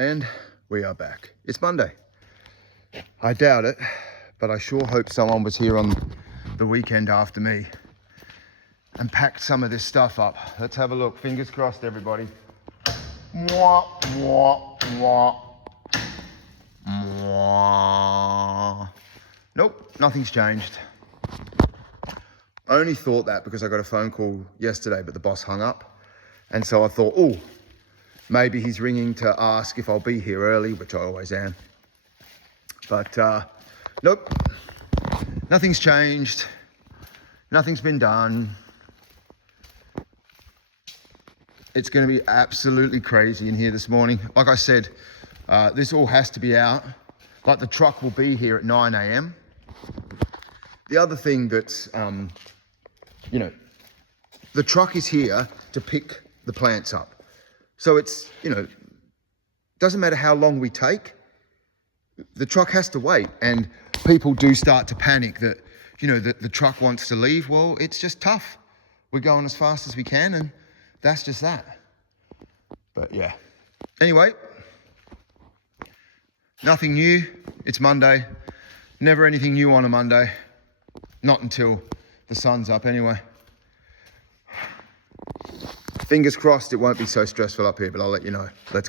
And we are back. It's Monday. I doubt it, but I sure hope someone was here on the weekend after me and packed some of this stuff up. Let's have a look. Fingers crossed, everybody. Mwah, mwah, mwah. Mwah. Nope, nothing's changed. I only thought that because I got a phone call yesterday, but the boss hung up. And so I thought, oh, maybe he's ringing to ask if I'll be here early, which I always am. But nope, nothing's changed. Nothing's been done. It's going to be absolutely crazy in here this morning. Like I said, this all has to be out. Like the truck will be here at 9 a.m. The other thing that's, the truck is here to pick the plants up. So it's, doesn't matter how long we take, the truck has to wait. And people do start to panic that, that the truck wants to leave. Well, it's just tough. We're going as fast as we can, and that's just that. But yeah. Anyway, nothing new. It's Monday. Never anything new on a Monday. Not until the sun's up anyway. Fingers crossed it won't be so stressful up here, but I'll let you know. Let's go.